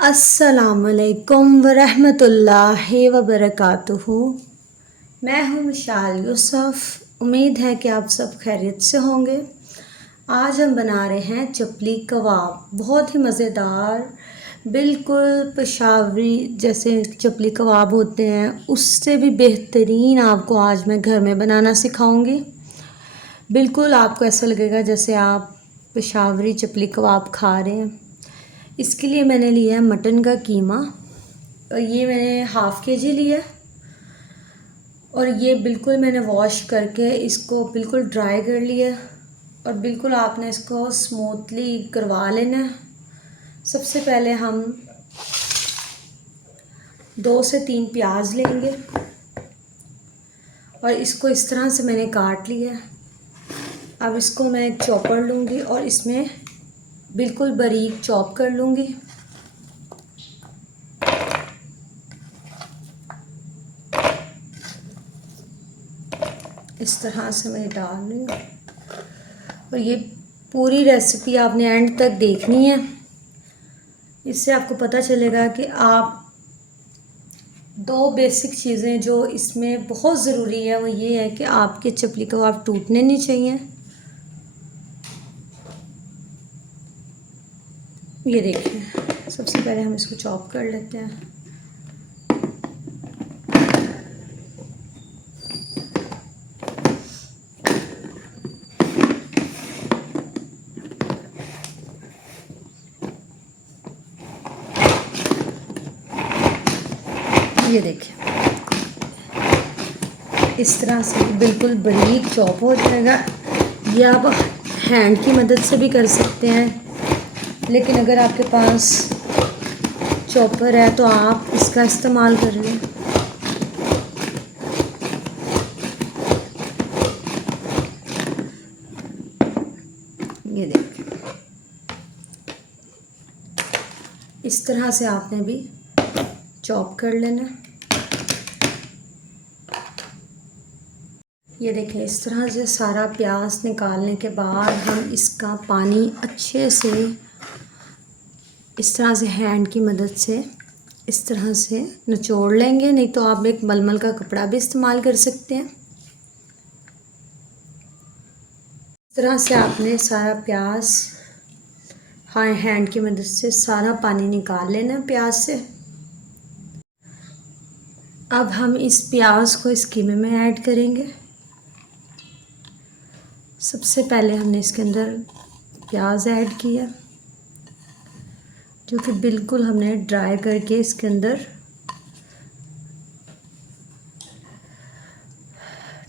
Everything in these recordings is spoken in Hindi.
अस्सलामुअलैकुम वरहमतुल्लाहि वबरकातुहू। मैं हूँ मिशाल यूसुफ। उम्मीद है कि आप सब खैरियत से होंगे। आज हम बना रहे हैं चपली कबाब, बहुत ही मज़ेदार, बिल्कुल पेशावरी जैसे चपली कबाब होते हैं उससे भी बेहतरीन आपको आज मैं घर में बनाना सिखाऊंगी। बिल्कुल आपको ऐसा लगेगा जैसे आप पेशावरी चपली कबाब खा रहे हैं। इसके लिए मैंने लिया है मटन का कीमा, और ये मैंने हाफ़ के जी लिया। और ये बिल्कुल मैंने वॉश करके इसको बिल्कुल ड्राई कर लिया, और बिल्कुल आपने इसको स्मूथली करवा लेना है। सबसे पहले हम 2 से 3 प्याज लेंगे और इसको इस तरह से मैंने काट लिया। अब इसको मैं एक चॉपर लूँगी और इसमें बिल्कुल बारीक चॉप कर लूँगी। इस तरह से मैं डाल रही हूँ, और ये पूरी रेसिपी आपने एंड तक देखनी है। इससे आपको पता चलेगा कि आप 2 बेसिक चीज़ें जो इसमें बहुत ज़रूरी है वो ये है कि आपके चपली कबाब टूटने नहीं चाहिए। ये देखिए, सबसे पहले हम इसको चॉप कर लेते हैं। ये देखिए, इस तरह से बिल्कुल बारीक चॉप हो जाएगा। ये आप हैंड की मदद से भी कर सकते हैं, लेकिन अगर आपके पास चॉपर है तो आप इसका इस्तेमाल कर लें। ये देखिए, इस तरह से आपने भी चॉप कर लेना। ये देखिए, इस तरह से सारा प्याज निकालने के बाद हम इसका पानी अच्छे से इस तरह से हैंड की मदद से इस तरह से निचोड़ लेंगे, नहीं तो आप एक मलमल का कपड़ा भी इस्तेमाल कर सकते हैं। इस तरह से आपने सारा प्याज हैंड की मदद से सारा पानी निकाल लेना प्याज से। अब हम इस प्याज को इस कीमे में ऐड करेंगे। सबसे पहले हमने इसके अंदर प्याज ऐड किया, जो कि बिल्कुल हमने ड्राई करके इसके अंदर,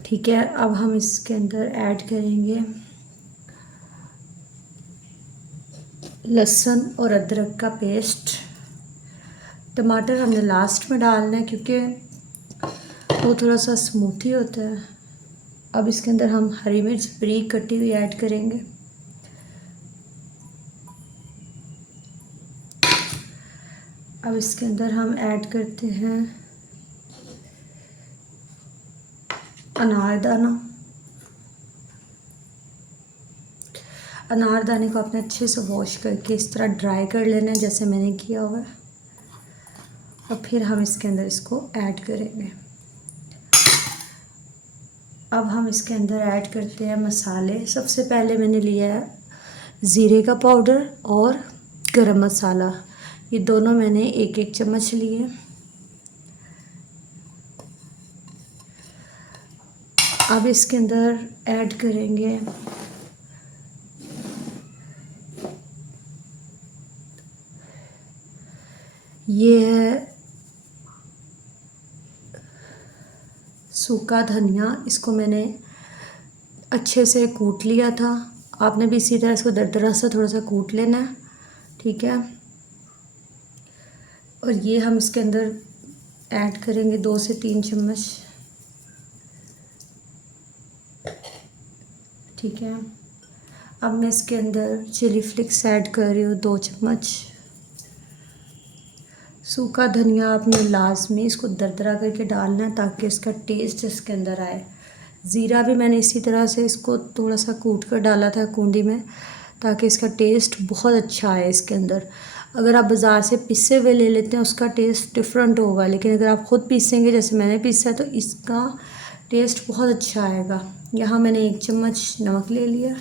ठीक है। अब हम इसके अंदर ऐड करेंगे लहसुन और अदरक का पेस्ट। टमाटर हमने लास्ट में डालना है क्योंकि वो थोड़ा सा स्मूथी होता है। अब इसके अंदर हम हरी मिर्च बारीक कटी हुई ऐड करेंगे। अब इसके अंदर हम ऐड करते हैं अनारदाना। अनारदाने को आपने अच्छे से वॉश करके इस तरह ड्राई कर लेना है जैसे मैंने किया हुआ है, और फिर हम इसके अंदर इसको ऐड करेंगे। अब हम इसके अंदर ऐड करते हैं मसाले। सबसे पहले मैंने लिया है ज़ीरे का पाउडर और गरम मसाला, ये दोनों मैंने 1-1 चम्मच लिए। अब इसके अंदर ऐड करेंगे ये है सूखा धनिया। इसको मैंने अच्छे से कूट लिया था। आपने भी इसी तरह इसको दरदरा सा थोड़ा सा कूट लेना है, ठीक है। और ये हम इसके अंदर ऐड करेंगे 2 से 3 चम्मच, ठीक है। अब मैं इसके अंदर चिली फ्लेक्स ऐड कर रही हूँ 2 चम्मच। सूखा धनिया आपने लाजमी इसको दरदरा करके डालना है ताकि इसका टेस्ट इसके अंदर आए। ज़ीरा भी मैंने इसी तरह से इसको थोड़ा सा कूट कर डाला था कूंडी में, ताकि इसका टेस्ट बहुत अच्छा आए इसके अंदर। अगर आप बाज़ार से पिसे हुए ले लेते हैं उसका टेस्ट डिफरेंट होगा, लेकिन अगर आप ख़ुद पीसेंगे जैसे मैंने पीसा है तो इसका टेस्ट बहुत अच्छा आएगा। यहाँ मैंने 1 चम्मच नमक ले लिया।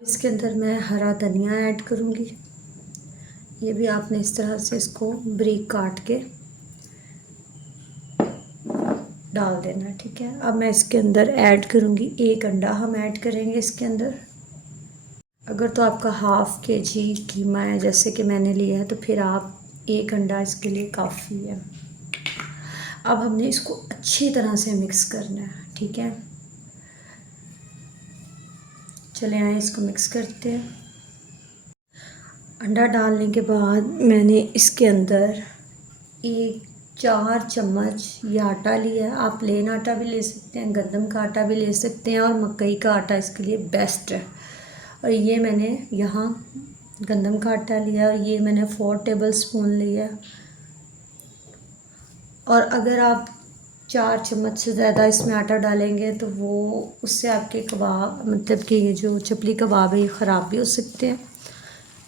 इसके अंदर मैं हरा धनिया ऐड करूँगी। ये भी आपने इस तरह से इसको बारीक काट के डाल देना, ठीक है। अब मैं इसके अंदर ऐड करूँगी 1 अंडा हम ऐड करेंगे इसके अंदर। अगर तो आपका हाफ़ kg कीमा है जैसे कि मैंने लिया है तो फिर आप 1 अंडा इसके लिए काफ़ी है। अब हमने इसको अच्छी तरह से मिक्स करना है, ठीक है। चले आए इसको मिक्स करते हैं। अंडा डालने के बाद मैंने इसके अंदर 4 चम्मच ये आटा लिया है। आप प्लेन आटा भी ले सकते हैं, गंदम का आटा भी ले सकते हैं, और मकई का आटा इसके लिए बेस्ट है। और ये मैंने यहाँ गंदम का आटा लिया, और ये मैंने 4 टेबलस्पून लिया। और अगर आप 4 चम्मच से ज़्यादा इसमें आटा डालेंगे तो वो उससे आपके कबाब, मतलब कि ये जो चपली कबाब है ये ख़राब भी हो सकते हैं।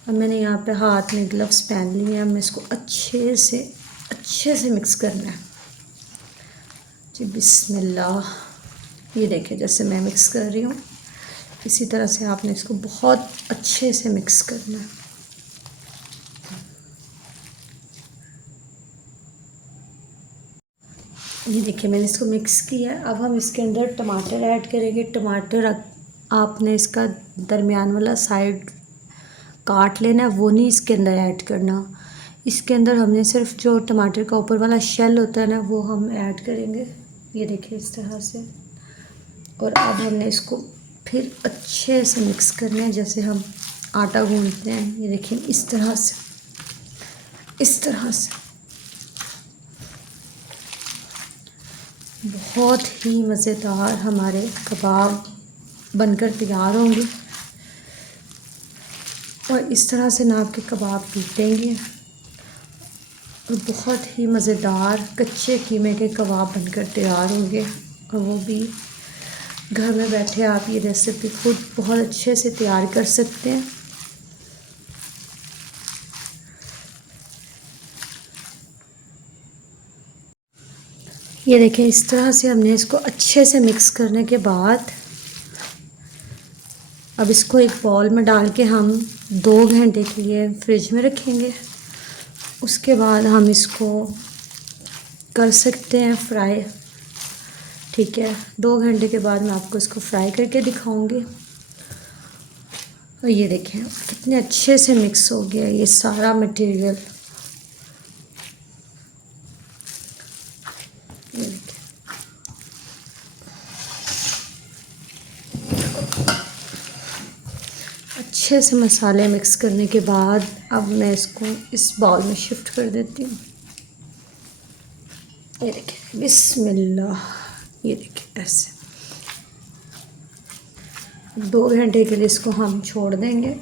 अब मैंने यहाँ पे हाथ में ग्लव्स पहन लिए हैं। मैं इसको अच्छे से मिक्स करना है जी। बिस्मिल्लाह। ये देखिए जैसे मैं मिक्स कर रही हूँ इसी तरह से आपने इसको बहुत अच्छे से मिक्स करना है। ये देखिए मैंने इसको मिक्स किया। अब हम इसके अंदर टमाटर ऐड करेंगे। टमाटर आपने इसका दरमियान वाला साइड काट लेना है, वो नहीं इसके अंदर ऐड करना। इसके अंदर हमने सिर्फ जो टमाटर का ऊपर वाला शेल होता है ना वो हम ऐड करेंगे। ये देखिए इस तरह से। और अब हमने इसको फिर अच्छे से मिक्स करना है जैसे हम आटा गूंथते हैं। ये देखिए इस तरह से बहुत ही मज़ेदार हमारे कबाब बनकर तैयार होंगे। और इस तरह से ना आपके कबाब टूटेंगे और बहुत ही मज़ेदार कच्चे कीमे के कबाब बनकर तैयार होंगे। और वो भी घर में बैठे आप ये रेसिपी खुद बहुत अच्छे से तैयार कर सकते हैं। ये देखें इस तरह से हमने इसको अच्छे से मिक्स करने के बाद अब इसको एक बाउल में डाल के हम 2 घंटे के लिए फ्रिज में रखेंगे। उसके बाद हम इसको कर सकते हैं फ्राई, ठीक है। 2 घंटे के बाद मैं आपको इसको फ्राई करके दिखाऊंगी। और ये देखें कितने अच्छे से मिक्स हो गया ये सारा मटेरियल। ये देखें अच्छे से मसाले मिक्स करने के बाद अब मैं इसको इस बाउल में शिफ्ट कर देती हूँ। ये देखिए बिस्मिल्लाह। ये देखिए ऐसे 2 घंटे के लिए इसको हम छोड़ देंगे,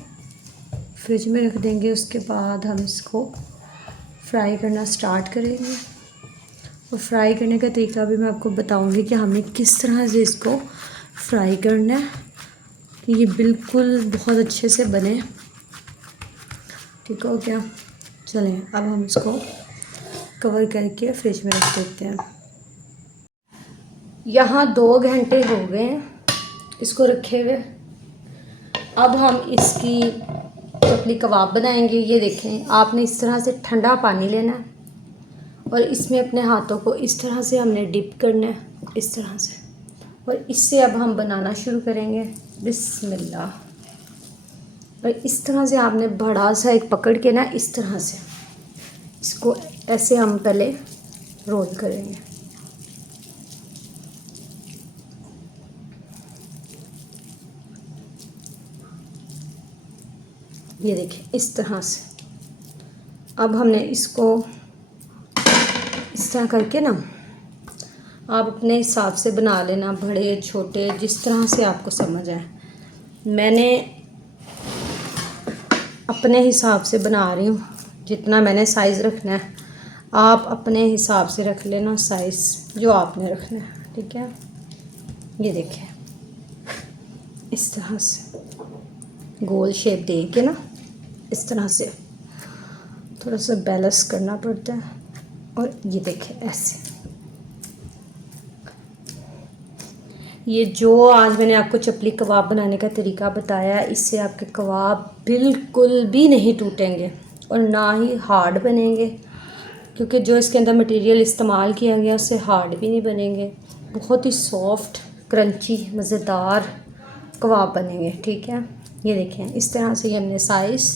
फ्रिज में रख देंगे। उसके बाद हम इसको फ्राई करना स्टार्ट करेंगे। और फ्राई करने का तरीका भी मैं आपको बताऊंगी कि हमें किस तरह से इसको फ्राई करना है कि ये बिल्कुल बहुत अच्छे से बने। ठीक हो गया। चलें अब हम इसको कवर करके फ्रिज में रख देते हैं। यहाँ 2 घंटे हो गए हैं इसको रखे हुए। अब हम इसकी चपली कबाब बनाएंगे। ये देखें आपने इस तरह से ठंडा पानी लेना है और इसमें अपने हाथों को इस तरह से हमने डिप करना है, इस तरह से। और इससे अब हम बनाना शुरू करेंगे। बिस्मिल्लाह। और इस तरह से आपने बड़ा सा एक पकड़ के ना इस तरह से इसको ऐसे हम पहले रोल करेंगे। ये देखिए इस तरह से। अब हमने इसको इस तरह करके ना आप अपने हिसाब से बना लेना, बड़े छोटे जिस तरह से आपको समझ आए। मैंने अपने हिसाब से बना रही हूँ, जितना मैंने साइज़ रखना है आप अपने हिसाब से रख लेना साइज़ जो आपने रखना है, ठीक है। ये देखिए इस तरह से। गोल शेप दे के ना इस तरह से थोड़ा सा बैलेंस करना पड़ता है। और ये देखें ऐसे, ये जो आज मैंने आपको चपली कबाब बनाने का तरीका बताया है, इससे आपके कबाब बिल्कुल भी नहीं टूटेंगे और ना ही हार्ड बनेंगे, क्योंकि जो इसके अंदर मटेरियल इस्तेमाल किया गया उससे हार्ड भी नहीं बनेंगे। बहुत ही सॉफ्ट, क्रंची, मज़ेदार कबाब बनेंगे। ठीक है, ये देखें इस तरह से ये हमने साइज़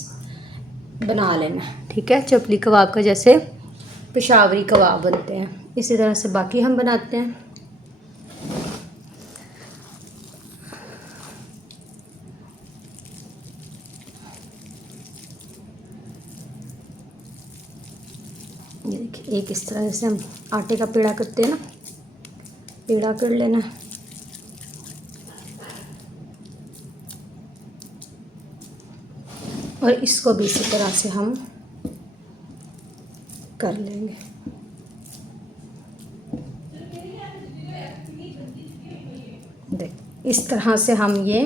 बना लेना है। ठीक है, चपली कबाब का जैसे पेशावरी कबाब बनते हैं इसी तरह से बाकी हम बनाते हैं। ये देखिए, एक इस तरह से हम आटे का पेड़ा करते हैं ना, पेड़ा कर लेना है। और इसको भी इसी तरह से हम कर लेंगे। देख इस तरह से हम ये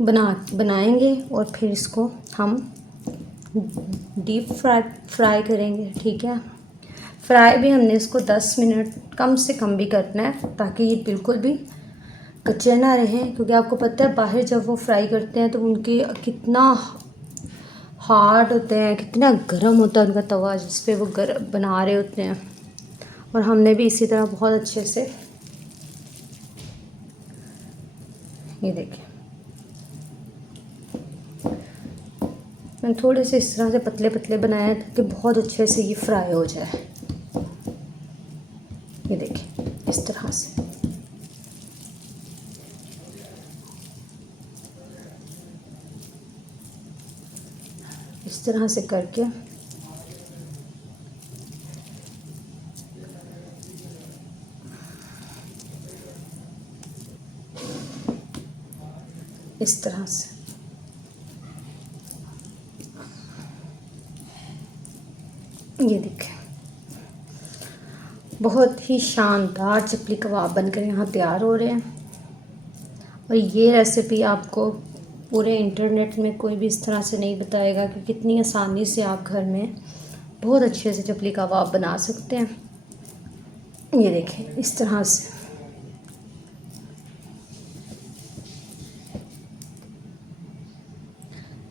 बनाएंगे और फिर इसको हम डीप फ्राई करेंगे। ठीक है, फ्राई भी हमने इसको 10 मिनट कम से कम भी करना है ताकि ये बिल्कुल भी कच्चे ना रहें, क्योंकि आपको पता है बाहर जब वो फ्राई करते हैं तो उनके कितना हार्ड होते हैं, कितना गर्म होता है उनका तवा जिस पे वो बना रहे होते हैं। और हमने भी इसी तरह बहुत अच्छे से, ये देखिए मैंने थोड़े से इस तरह से पतले पतले बनाए ताकि बहुत अच्छे से ये फ्राई हो जाए। ये देखिए इस तरह से। इस तरह से करके इस तरह से ये देखें, बहुत ही शानदार चपली कबाब बनकर यहाँ तैयार हो रहे हैं। और ये रेसिपी आपको पूरे इंटरनेट में कोई भी इस तरह से नहीं बताएगा कि कितनी आसानी से आप घर में बहुत अच्छे से चपली कबाब बना सकते हैं। ये देखें इस तरह से।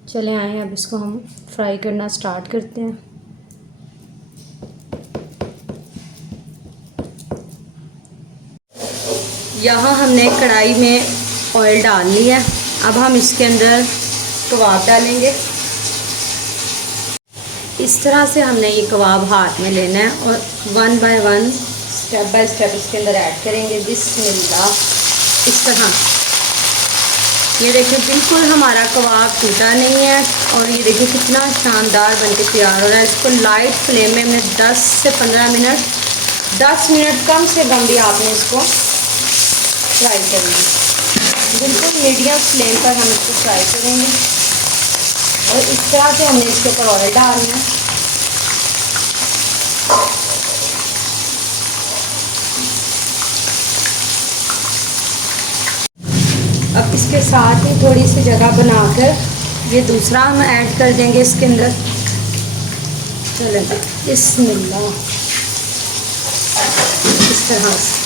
चले आए, अब इसको हम फ्राई करना स्टार्ट करते हैं। यहाँ हमने कढ़ाई में ऑयल डाल लिया। अब हम इसके अंदर कबाब डालेंगे। इस तरह से हमने ये कबाब हाथ में लेना है और 1 बाय 1 स्टेप बाय स्टेप इसके अंदर ऐड करेंगे। बिस्मिल्लाह। इस तरह ये देखिए बिल्कुल हमारा कबाब टूटा नहीं है और ये देखिए कितना शानदार बनके तैयार हो रहा है। इसको लाइट फ्लेम में हमने 10 से 15 मिनट, 10 मिनट कम से कम भी आपने इसको फ्राई करेंगे। बिल्कुल मीडियम फ्लेम पर हम इसको फ्राई करेंगे और इस तरह से हमने इसके ऊपर ऑयल डालना है। अब इसके साथ ही थोड़ी सी जगह बनाकर ये दूसरा हम ऐड कर देंगे इसके अंदर। चलें बिस्मिल्लाह। इस तरह से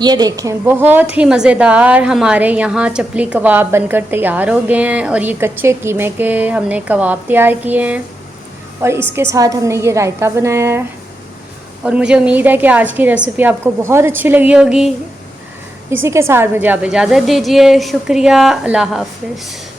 ये देखें बहुत ही मज़ेदार हमारे यहाँ चपली कबाब बनकर तैयार हो गए हैं। और ये कच्चे कीमे के हमने कबाब तैयार किए हैं और इसके साथ हमने ये रायता बनाया है। और मुझे उम्मीद है कि आज की रेसिपी आपको बहुत अच्छी लगी होगी। इसी के साथ मुझे आप इजाज़त दीजिए। शुक्रिया, अल्लाह हाफ़िज़।